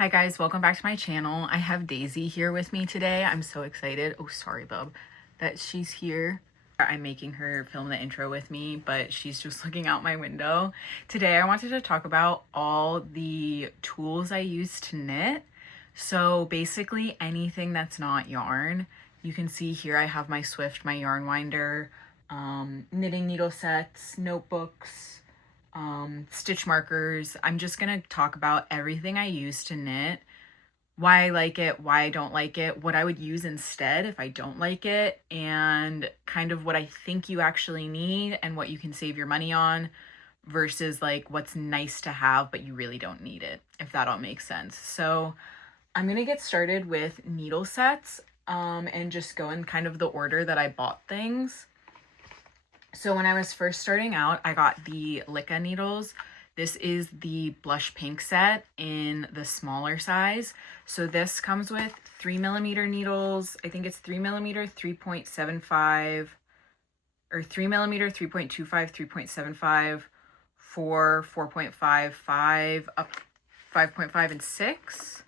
Hi guys, welcome back to my channel. I have Daisy here with me today. I'm so excited. Oh, sorry, bub, that she's here. I'm making her film the intro with me, but she's just looking out my window. Today, I wanted to talk about all the tools I use to knit. So basically anything that's not yarn. You can see here I have my Swift, my yarn winder, knitting needle sets, notebooks, stitch markers. I'm just gonna talk about everything I use to knit, why I like it, why I don't like it, what I would use instead if I don't like it, and kind of what I think you actually need and what you can save your money on versus like what's nice to have but you really don't need it, if that all makes sense. So I'm gonna get started with needle sets and just go in kind of the order that I bought things. So when I was first starting out, I got the Licka needles. This is the blush pink set in the smaller size. So this comes with 3mm needles. I think it's 3mm, 3.75, or 3mm, 3.25, 3.75, 4, 4.5, 5, up 5.5 and 6.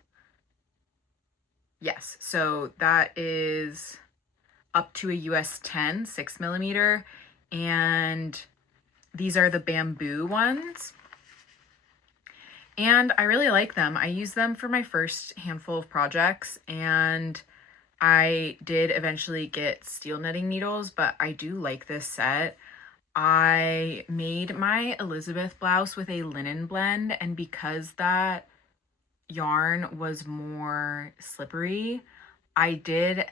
Yes, so that is up to a US 10, 6mm. And these are the bamboo ones. And I really like them. I used them for my first handful of projects, and I did eventually get steel netting needles, but I do like this set. I made my Elizabeth blouse with a linen blend, and because that yarn was more slippery, I did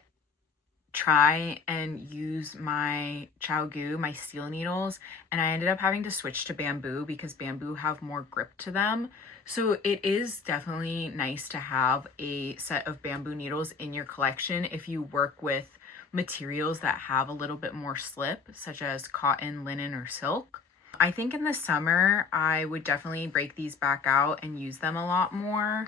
try and use my Chow my steel needles, and I ended up having to switch to bamboo because bamboo have more grip to them. So it is definitely nice to have a set of bamboo needles in your collection if you work with materials that have a little bit more slip, such as cotton, linen, or silk. I think in the summer I would definitely break these back out and use them a lot more.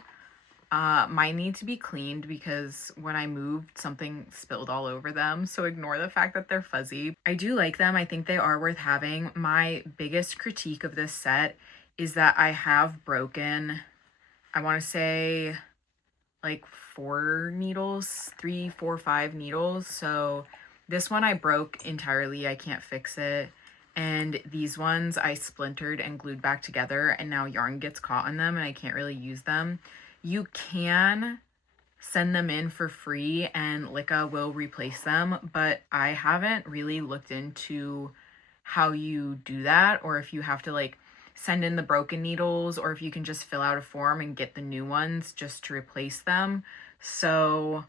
Mine need to be cleaned because when I moved, something spilled all over them. So ignore the fact that they're fuzzy. I do like them. I think they are worth having. My biggest critique of this set is that I have broken, I want to say like 4 needles, 3, 4, 5 needles. So this one I broke entirely. I can't fix it. And these ones I splintered and glued back together, and now yarn gets caught on them and I can't really use them. You can send them in for free and Licka will replace them, but I haven't really looked into how you do that, or if you have to like send in the broken needles, or if you can just fill out a form and get the new ones just to replace them. So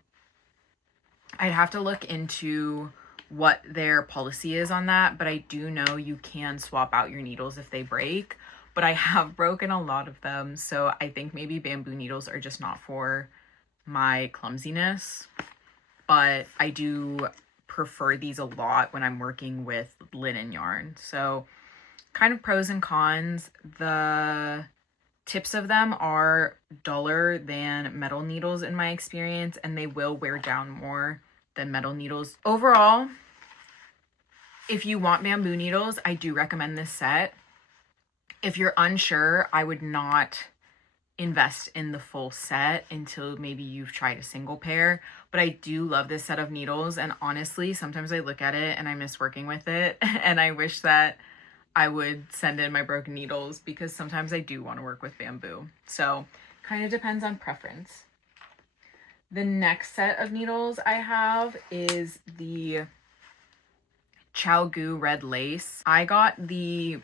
I'd have to look into what their policy is on that, but I do know you can swap out your needles if they break. But I have broken a lot of them, so I think maybe bamboo needles are just not for my clumsiness. But I do prefer these a lot when I'm working with linen yarn. So kind of pros and cons. The tips of them are duller than metal needles in my experience, and they will wear down more than metal needles. Overall, if you want bamboo needles, I do recommend this set. If you're unsure, I would not invest in the full set until maybe you've tried a single pair. But I do love this set of needles, and honestly, sometimes I look at it and I miss working with it and I wish that I would send in my broken needles because sometimes I do want to work with bamboo. So kind of depends on preference. The next set of needles I have is the Chow red lace. I got the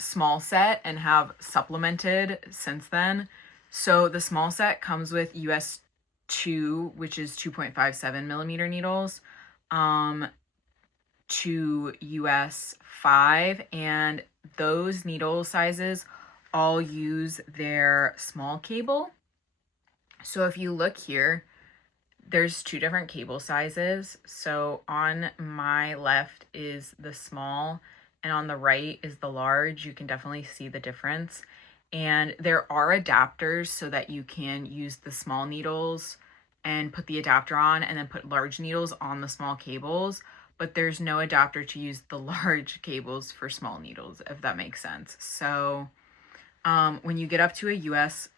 small set and have supplemented since then. So the small set comes with US 2, which is 2.57mm needles, to US 5, and those needle sizes all use their small cable. So if you look here, there's 2 different cable sizes. So on my left is the small, and on the right is the large. You can definitely see the difference. And there are adapters so that you can use the small needles and put the adapter on and then put large needles on the small cables, but there's no adapter to use the large cables for small needles, if that makes sense. So when you get up to a US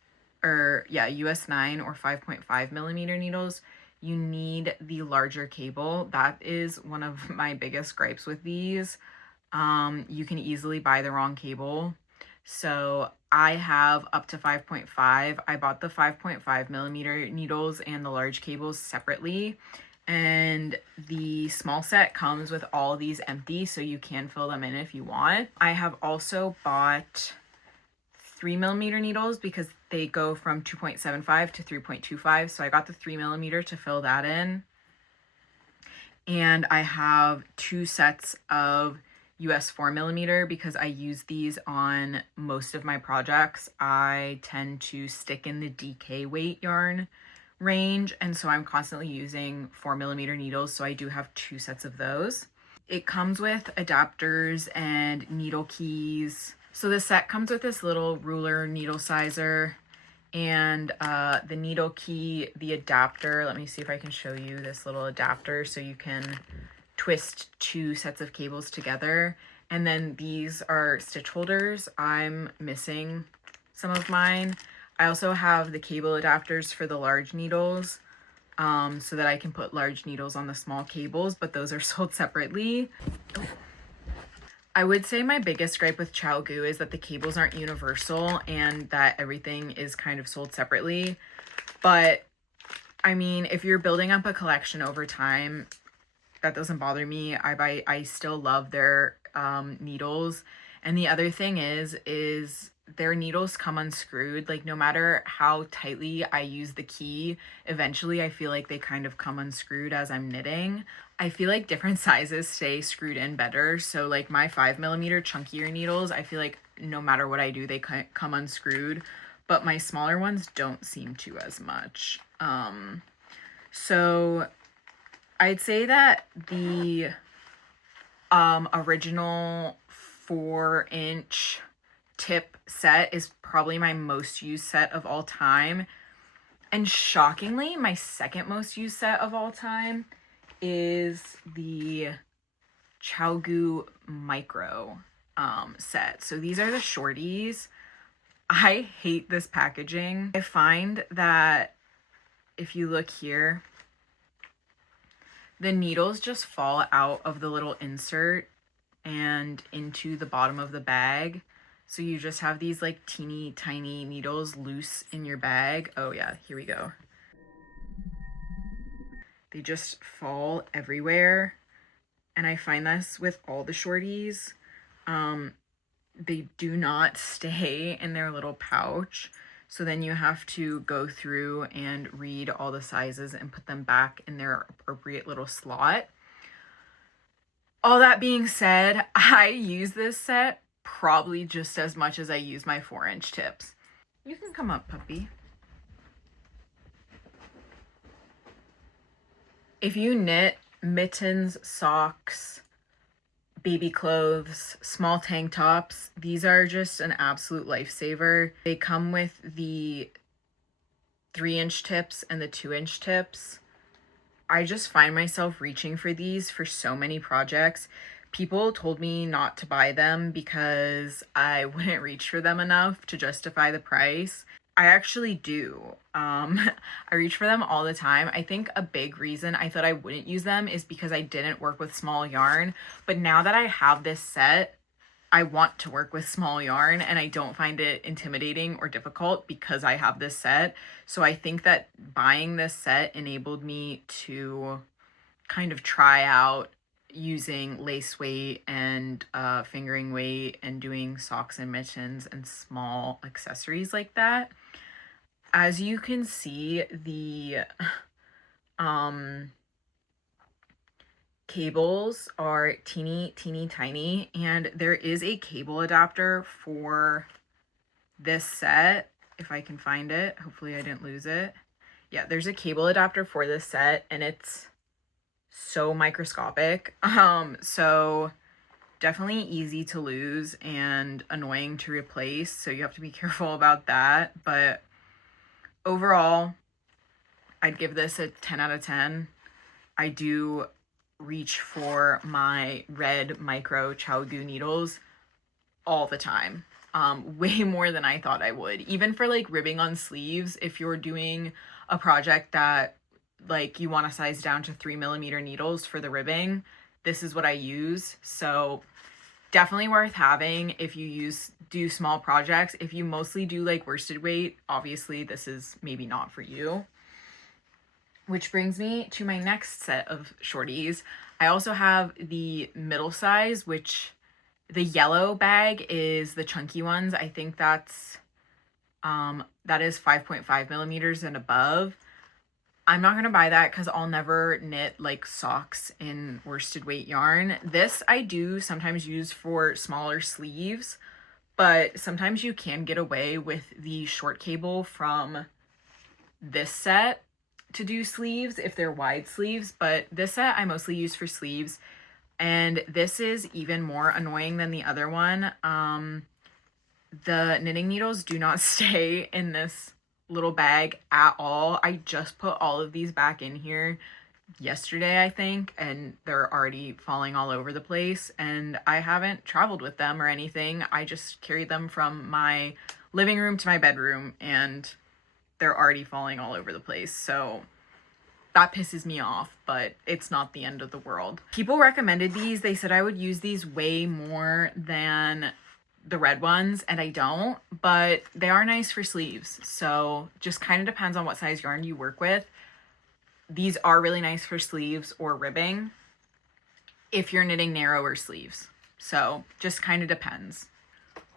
or yeah, US 9 or 5.5 millimeter needles, you need the larger cable. That is one of my biggest gripes with these. You can easily buy the wrong cable. So I have up to 5.5. I bought the 5.5 millimeter needles and the large cables separately. And the small set comes with all these empty, so you can fill them in if you want. I have also bought 3 millimeter needles because they go from 2.75 to 3.25. So I got the 3 millimeter to fill that in. And I have 2 sets of US 4 millimeter because I use these on most of my projects. I tend to stick in the DK weight yarn range, and so I'm constantly using 4 millimeter needles, so I do have 2 sets of those. It comes with adapters and needle keys. So the set comes with this little ruler needle sizer and the needle key, the adapter. Let me see if I can show you this little adapter so you can twist 2 sets of cables together. And then these are stitch holders. I'm missing some of mine. I also have the cable adapters for the large needles, so that I can put large needles on the small cables, but those are sold separately. I would say my biggest gripe with ChiaoGoo is that the cables aren't universal and that everything is kind of sold separately. But I mean, if you're building up a collection over time, that doesn't bother me. I still love their needles. And the other thing is their needles come unscrewed. Like, no matter how tightly I use the key, eventually I feel like they kind of come unscrewed as I'm knitting. I feel like different sizes stay screwed in better. So like my 5 millimeter chunkier needles, I feel like no matter what I do, they come unscrewed, but my smaller ones don't seem to as much. So I'd say that the original 4-inch tip set is probably my most used set of all time. And shockingly, my second most used set of all time is the ChiaoGoo Micro set. So these are the shorties. I hate this packaging. I find that if you look here, the needles just fall out of the little insert and into the bottom of the bag. So you just have these like teeny tiny needles loose in your bag. Oh yeah, here we go. They just fall everywhere. And I find this with all the shorties. They do not stay in their little pouch. So then you have to go through and read all the sizes and put them back in their appropriate little slot. All that being said, I use this set probably just as much as I use my 4-inch tips. You can come up, puppy. If you knit mittens, socks, baby clothes, small tank tops, these are just an absolute lifesaver. They come with the 3-inch tips and the 2-inch tips. I just find myself reaching for these for so many projects. People told me not to buy them because I wouldn't reach for them enough to justify the price. I actually do. I reach for them all the time. I think a big reason I thought I wouldn't use them is because I didn't work with small yarn. But now that I have this set, I want to work with small yarn and I don't find it intimidating or difficult because I have this set. So I think that buying this set enabled me to kind of try out using lace weight and fingering weight and doing socks and mittens and small accessories like that. As you can see, the cables are teeny tiny, and there is a cable adapter for this set, if I can find it. Hopefully I didn't lose it. Yeah, there's a cable adapter for this set, and it's so microscopic. So definitely easy to lose and annoying to replace, so you have to be careful about that. But overall, I'd give this a 10 out of 10. I do reach for my red micro ChiaoGoo needles all the time. way more than I thought I would. Even for like ribbing on sleeves, if you're doing a project that like you want to size down to 3mm needles for the ribbing, this is what I use. So definitely worth having if you do small projects. If you mostly do like worsted weight, obviously this is maybe not for you. Which brings me to my next set of shorties. I also have the middle size, which the yellow bag is the chunky ones. I think that is 5.5mm and above. I'm not going to buy that because I'll never knit like socks in worsted weight yarn. This I do sometimes use for smaller sleeves, but sometimes you can get away with the short cable from this set to do sleeves if they're wide sleeves, but this set I mostly use for sleeves, and this is even more annoying than the other one. The knitting needles do not stay in this little bag at all. I just put all of these back in here yesterday, I think, and they're already falling all over the place, and I haven't traveled with them or anything. I just carried them from my living room to my bedroom, and they're already falling all over the place. So that pisses me off, but it's not the end of the world. People recommended these. They said I would use these way more than the red ones, and I don't, but they are nice for sleeves. So just kind of depends on what size yarn you work with. These are really nice for sleeves or ribbing if you're knitting narrower sleeves. So just kind of depends.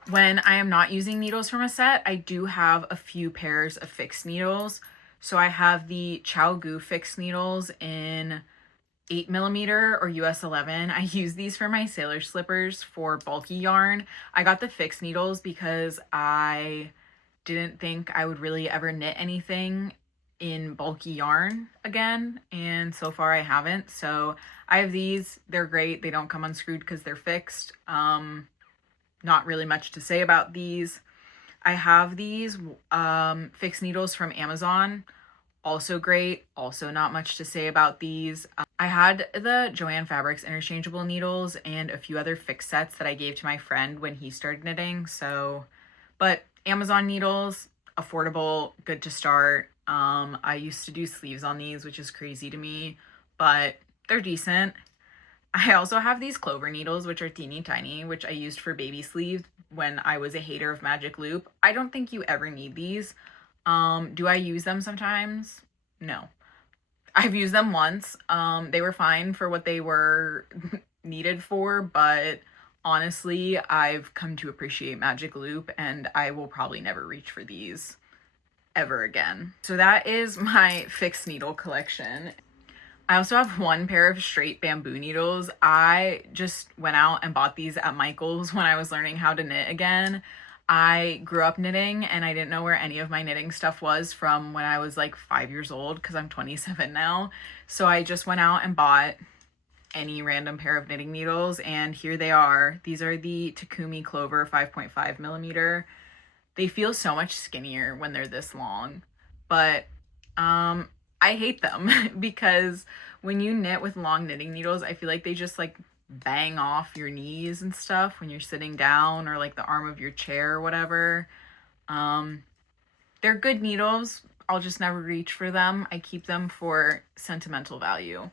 When I am not using needles from a set, I do have a few pairs of fixed needles. So I have the Chow Gu fixed needles in 8mm or US 11. I use these for my sailor slippers for bulky yarn. I got the fixed needles because I didn't think I would really ever knit anything in bulky yarn again, and so far I haven't. So I have these. They're great. They don't come unscrewed because they're fixed. Not really much to say about these. I have these fixed needles from Amazon. Also great. Also not much to say about these. I had the Joann Fabrics interchangeable needles and a few other fixed sets that I gave to my friend when he started knitting. So, but Amazon needles, affordable, good to start. I used to do sleeves on these, which is crazy to me, but they're decent. I also have these clover needles, which are teeny tiny, which I used for baby sleeves when I was a hater of Magic Loop. I don't think you ever need these. Do I use them sometimes? No. I've used them once. They were fine for what they were needed for, but honestly, I've come to appreciate Magic Loop, and I will probably never reach for these ever again. So that is my fixed needle collection. I also have one pair of straight bamboo needles. I just went out and bought these at Michael's when I was learning how to knit again. I grew up knitting and I didn't know where any of my knitting stuff was from when I was like 5 years old, because I'm 27 now. So I just went out and bought any random pair of knitting needles, and here they are. These are the Takumi Clover 5.5mm. They feel so much skinnier when they're this long, but I hate them because when you knit with long knitting needles, I feel like they just like bang off your knees and stuff when you're sitting down, or like the arm of your chair or whatever. They're good needles. I'll just never reach for them. I keep them for sentimental value.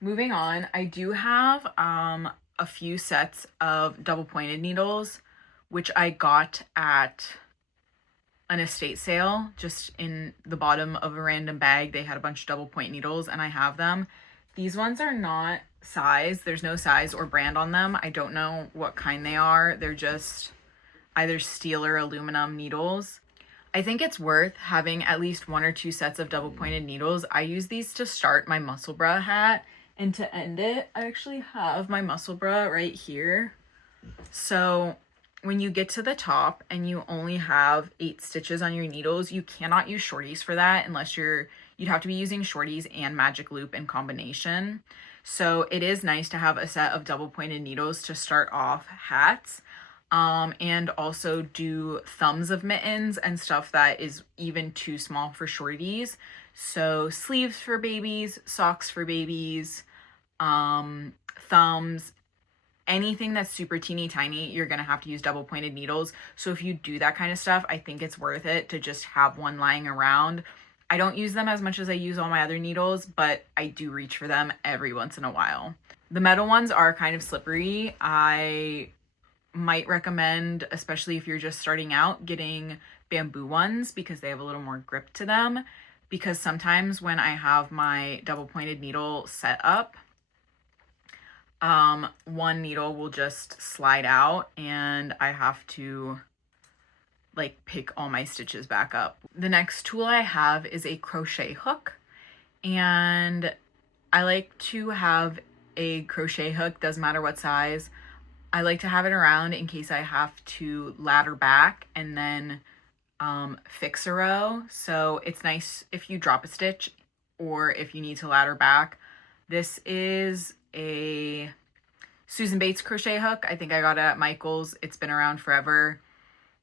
Moving on, I do have a few sets of double pointed needles, which I got at an estate sale. Just in the bottom of a random bag, they had a bunch of double point needles, and I have them. These ones are not size. There's no size or brand on them. I don't know what kind they are. They're just either steel or aluminum needles. I think it's worth having at least 1 or 2 sets of double pointed needles. I use these to start my muscle bra hat, and to end it, I actually have my muscle bra right here. So when you get to the top and you only have 8 stitches on your needles, you cannot use shorties for that unless you'd have to be using shorties and Magic Loop in combination. So it is nice to have a set of double pointed needles to start off hats, and also do thumbs of mittens and stuff that is even too small for shorties. So sleeves for babies, socks for babies, thumbs, anything that's super teeny tiny, you're gonna have to use double pointed needles. So if you do that kind of stuff, I think it's worth it to just have one lying around. I don't use them as much as I use all my other needles, but I do reach for them every once in a while. The metal ones are kind of slippery. I might recommend, especially if you're just starting out, getting bamboo ones because they have a little more grip to them. Because sometimes when I have my double pointed needle set up, one needle will just slide out and I have to like pick all my stitches back up. The next tool I have is a crochet hook, and I like to have a crochet hook, doesn't matter what size. I like to have it around in case I have to ladder back and then fix a row. So it's nice if you drop a stitch or if you need to ladder back. This is a Susan Bates crochet hook. I think I got it at Michael's. It's been around forever.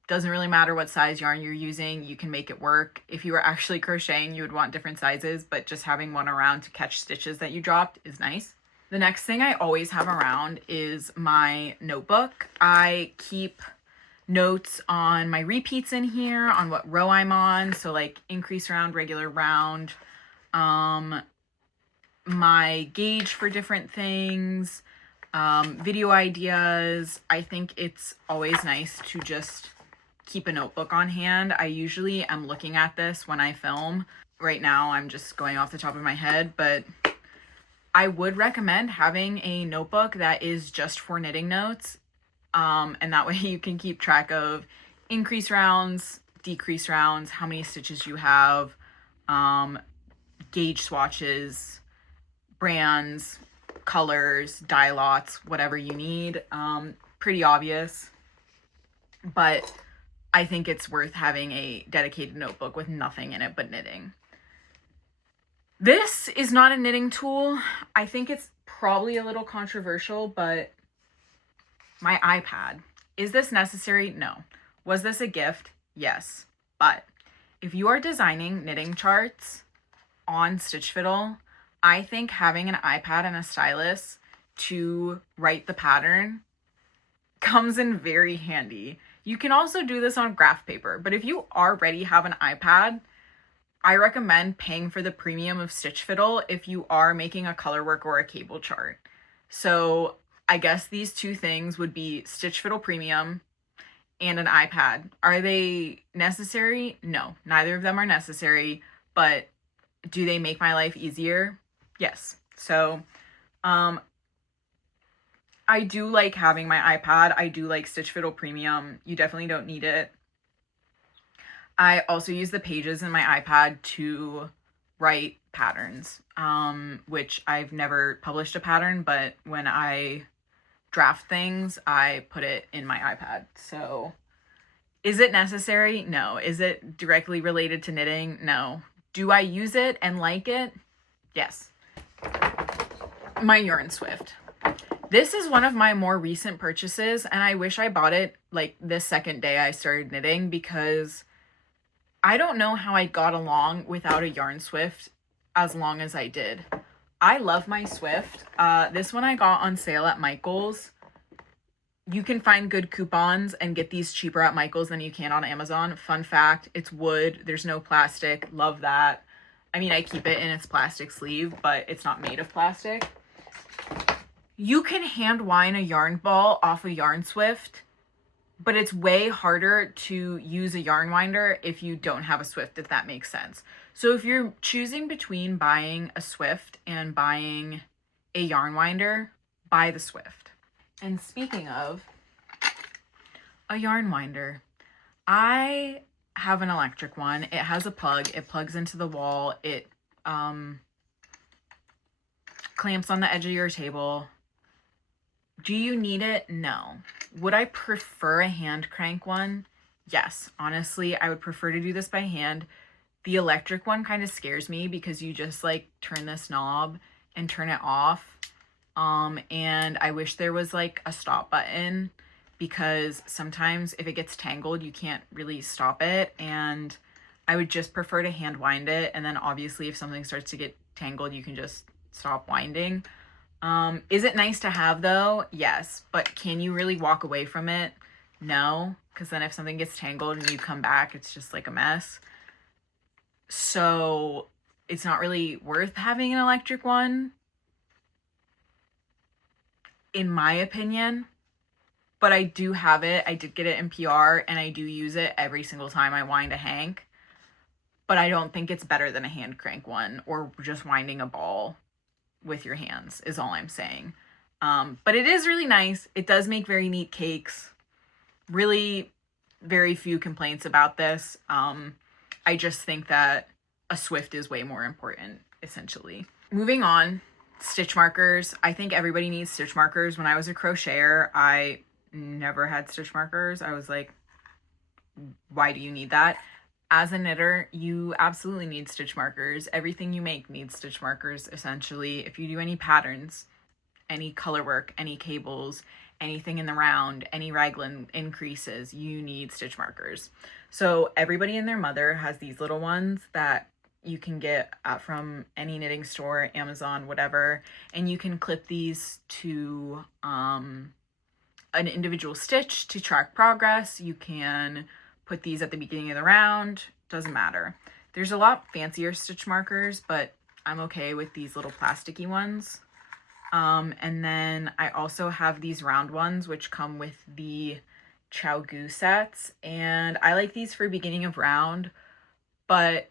Doesn't really matter what size yarn you're using, you can make it work. If you were actually crocheting, you would want different sizes, but just having one around to catch stitches that you dropped is nice. The next thing I always have around is my notebook. I keep notes on my repeats in here, on what row I'm on, so like increase round, regular round, my gauge for different things, video ideas. I think it's always nice to just keep a notebook on hand. I usually am looking at this when I film. Right now I'm just going off the top of my head, but I would recommend having a notebook that is just for knitting notes. And that way you can keep track of increase rounds, decrease rounds, how many stitches you have, gauge swatches, brands, colors, dye lots, whatever you need. Pretty obvious, but I think it's worth having a dedicated notebook with nothing in it but knitting. This is not a knitting tool. I think it's probably a little controversial, but my iPad. Is this necessary? No. Was this a gift? Yes. But if you are designing knitting charts on Stitch Fiddle, I think having an iPad and a stylus to write the pattern comes in very handy. You can also do this on graph paper, but if you already have an iPad, I recommend paying for the premium of Stitch Fiddle if you are making a color work or a cable chart. So I guess these two things would be Stitch Fiddle Premium and an iPad. Are they necessary? No, neither of them are necessary, but do they make my life easier? Yes. So, I do like having my iPad. I do like Stitch Fiddle Premium. You definitely don't need it. I also use the pages in my iPad to write patterns, which I've never published a pattern, but when I draft things, I put it in my iPad. So is it necessary? No. Is it directly related to knitting? No. Do I use it and like it? Yes. My Yarn Swift. This is one of my more recent purchases, and I wish I bought it like the second day I started knitting because I don't know how I got along without a Yarn Swift as long as I did. I love my Swift. This one I got on sale at Michael's. You can find good coupons and get these cheaper at Michael's than you can on Amazon. Fun fact, it's wood. There's no plastic. Love that. I mean, I keep it in its plastic sleeve, but it's not made of plastic. You can hand wind a yarn ball off a Yarn Swift, but it's way harder to use a yarn winder if you don't have a Swift, if that makes sense. So if you're choosing between buying a Swift and buying a yarn winder, buy the Swift. And speaking of a yarn winder, I have an electric one. It has a plug. It plugs into the wall. It clamps on the edge of your table. Do you need it? No. Would I prefer a hand crank one? Yes. Honestly, I would prefer to do this by hand. The electric one kind of scares me because you just like turn this knob and turn it off. And I wish there was like a stop button because sometimes if it gets tangled, you can't really stop it. And I would just prefer to hand wind it. And then obviously if something starts to get tangled, you can just stop winding. Is it nice to have though? Yes. But can you really walk away from it? No. Because then if something gets tangled and you come back, it's just like a mess. So it's not really worth having an electric one, in my opinion. But I do have it. I did get it in PR and I do use it every single time I wind a hank. But I don't think it's better than a hand crank one or just winding a ball with your hands, is all I'm saying. But it is really nice. It does make very neat cakes. Really very few complaints about this. I just think that a Swift is way more important, essentially. Moving on, stitch markers. I think everybody needs stitch markers. When I was a crocheter, I never had stitch markers. I was like, why do you need that? As a knitter, you absolutely need stitch markers. Everything you make needs stitch markers, essentially. If you do any patterns, any color work, any cables, anything in the round, any raglan increases, you need stitch markers. So everybody and their mother has these little ones that you can get from any knitting store, Amazon, whatever, and you can clip these to an individual stitch to track progress. You can put these at the beginning of the round, doesn't matter. There's a lot fancier stitch markers, but I'm okay with these little plasticky ones. And then I also have these round ones, which come with the Chow Gu sets, and I like these for beginning of round, but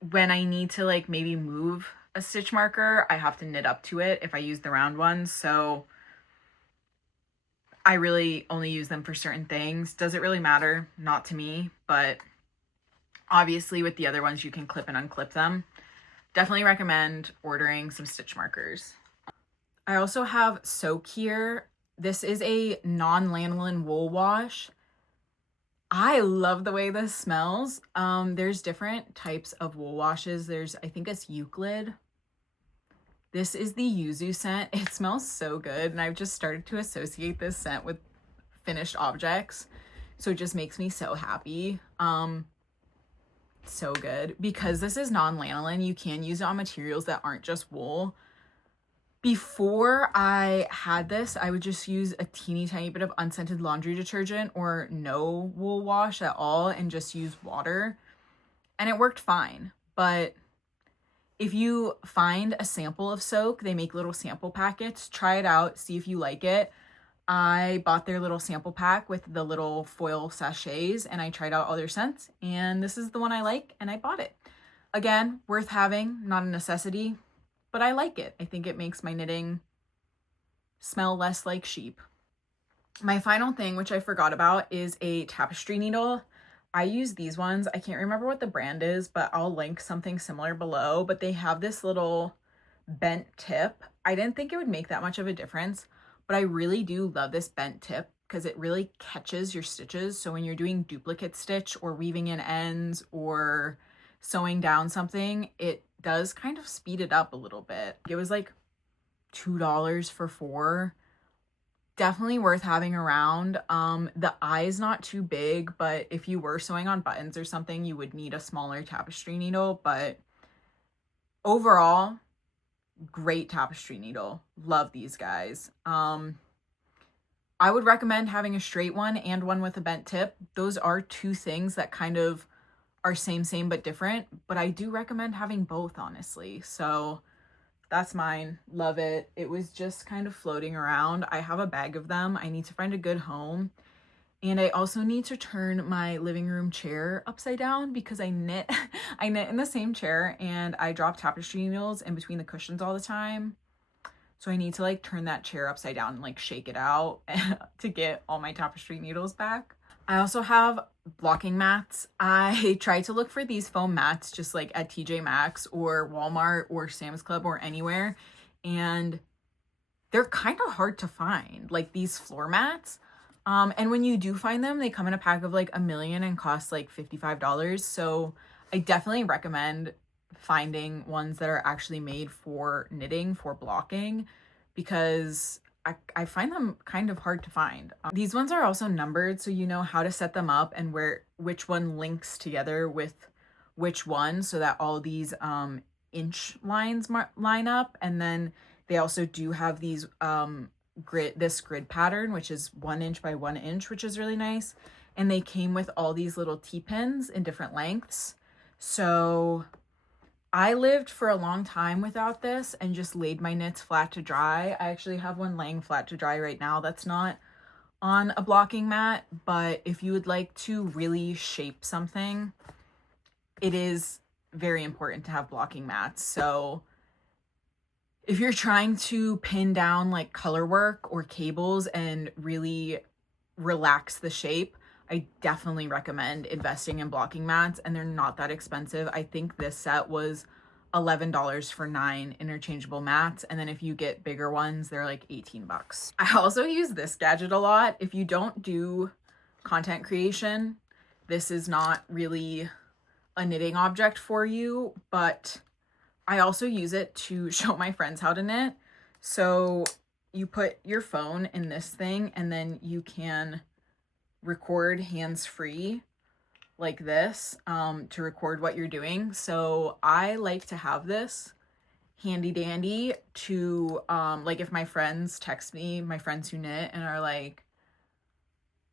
when I need to like maybe move a stitch marker, I have to knit up to it if I use the round ones, so I really only use them for certain things. Does it really matter? Not to me, but obviously with the other ones you can clip and unclip them. Definitely recommend ordering some stitch markers. I also have Soak here. This is a non-lanolin wool wash. I love the way this smells. There's different types of wool washes. There's, I think it's Euclid. This is the yuzu scent. It smells so good, and I've just started to associate this scent with finished objects, so it just makes me so happy. So good. Because this is non-lanolin, you can use it on materials that aren't just wool. Before I had this, I would just use a teeny tiny bit of unscented laundry detergent or no wool wash at all and just use water, and it worked fine. But if you find a sample of Soak, they make little sample packets, try it out, see if you like it. I bought their little sample pack with the little foil sachets, and I tried out all their scents, and this is the one I like, and I bought it. Again, worth having, not a necessity, but I like it. I think it makes my knitting smell less like sheep. My final thing, which I forgot about, is a tapestry needle. I use these ones. I can't remember what the brand is, but I'll link something similar below. But they have this little bent tip. I didn't think it would make that much of a difference, but I really do love this bent tip because it really catches your stitches. So when you're doing duplicate stitch or weaving in ends or sewing down something, it does kind of speed it up a little bit. It was like $2 for 4. Definitely worth having around. The eye is not too big, but if you were sewing on buttons or something, you would need a smaller tapestry needle. But overall, great tapestry needle. Love these guys. I would recommend having a straight one and one with a bent tip. Those are two things that kind of are same but different, but I do recommend having both, honestly. So that's mine. Love it. It was just kind of floating around. I have a bag of them. I need to find a good home. And I also need to turn my living room chair upside down because I knit I knit in the same chair and I drop tapestry needles in between the cushions all the time. So I need to like turn that chair upside down and like shake it out to get all my tapestry needles back. I also have blocking mats. I tried to look for these foam mats just like at TJ Maxx or Walmart or Sam's Club or anywhere, and they're kind of hard to find, like these floor mats. And when you do find them, they come in a pack of like a million and cost like $55. So I definitely recommend finding ones that are actually made for knitting, for blocking, because I find them kind of hard to find. These ones are also numbered, so you know how to set them up and which one links together with which one, so that all these inch lines line up. And then they also do have these grid pattern, which is 1 inch by 1 inch, which is really nice. And they came with all these little T-pins in different lengths. So I lived for a long time without this and just laid my knits flat to dry. I actually have one laying flat to dry right now that's not on a blocking mat, but if you would like to really shape something, it is very important to have blocking mats. So if you're trying to pin down like color work or cables and really relax the shape, I definitely recommend investing in blocking mats, and they're not that expensive. I think this set was $11 for 9 interchangeable mats, and then if you get bigger ones, they're like 18 bucks. I also use this gadget a lot. If you don't do content creation, this is not really a knitting object for you, but I also use it to show my friends how to knit. So you put your phone in this thing and then you can record hands-free like this to record what you're doing. So I like to have this handy dandy to like if my friends text me, my friends who knit, and are like,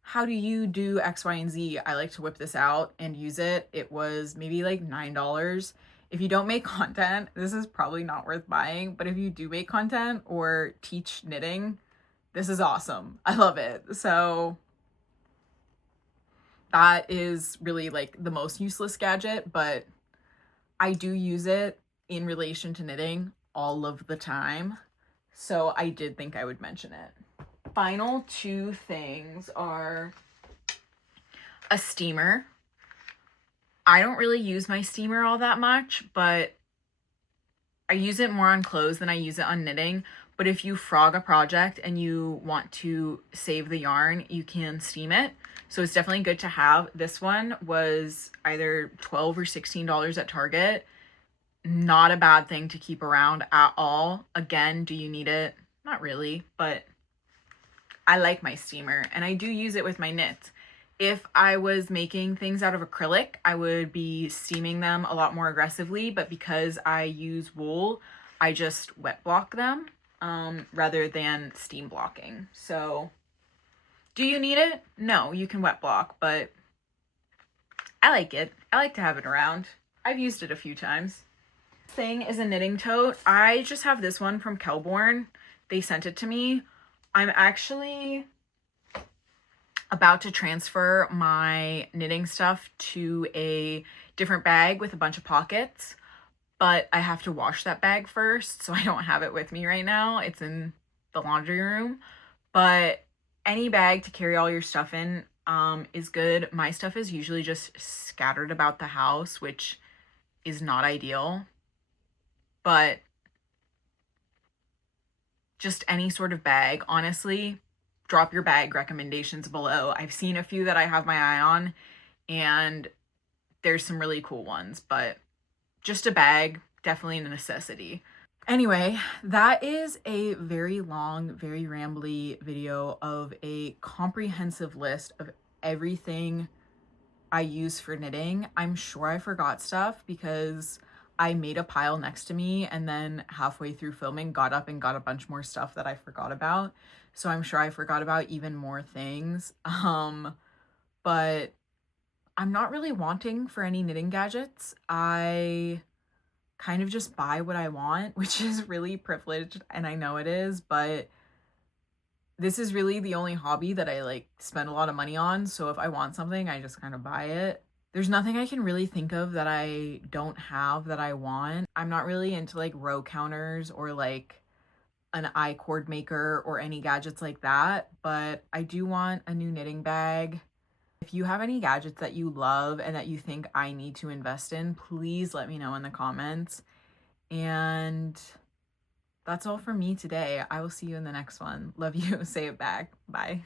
how do you do X, Y, and Z? I like to whip this out and use it. It was maybe like $9. If you don't make content, this is probably not worth buying, but if you do make content or teach knitting, this is awesome. I love it. So that is really like the most useless gadget, but I do use it in relation to knitting all of the time. So I did think I would mention it. Final two things are a steamer. I don't really use my steamer all that much, but I use it more on clothes than I use it on knitting. But if you frog a project and you want to save the yarn, you can steam it. So it's definitely good to have. This one was either $12 or $16 at Target. Not a bad thing to keep around at all. Again, do you need it? Not really, but I like my steamer and I do use it with my knits. If I was making things out of acrylic, I would be steaming them a lot more aggressively, but because I use wool, I just wet block them rather than steam blocking. So do you need it? No, you can wet block, but I like it. I like to have it around. I've used it a few times. Thing is a knitting tote. I just have this one from Kelborn. They sent it to me. I'm actually about to transfer my knitting stuff to a different bag with a bunch of pockets, but I have to wash that bag first, so I don't have it with me right now. It's in the laundry room, but any bag to carry all your stuff in is good. My stuff is usually just scattered about the house, which is not ideal, but just any sort of bag, honestly. Drop your bag recommendations below. I've seen a few that I have my eye on, and there's some really cool ones, but just a bag, definitely a necessity. Anyway, that is a very long, very rambly video of a comprehensive list of everything I use for knitting. I'm sure I forgot stuff because I made a pile next to me and then halfway through filming got up and got a bunch more stuff that I forgot about. So I'm sure I forgot about even more things. But I'm not really wanting for any knitting gadgets. I kind of just buy what I want, which is really privileged, and I know it is, but this is really the only hobby that I like spend a lot of money on. So if I want something, I just kind of buy it. There's nothing I can really think of that I don't have that I want. I'm not really into like row counters or like an I-cord maker or any gadgets like that, but I do want a new knitting bag. If you have any gadgets that you love and that you think I need to invest in, please let me know in the comments. And that's all from me today. I will see you in the next one. Love you. Say it back. Bye.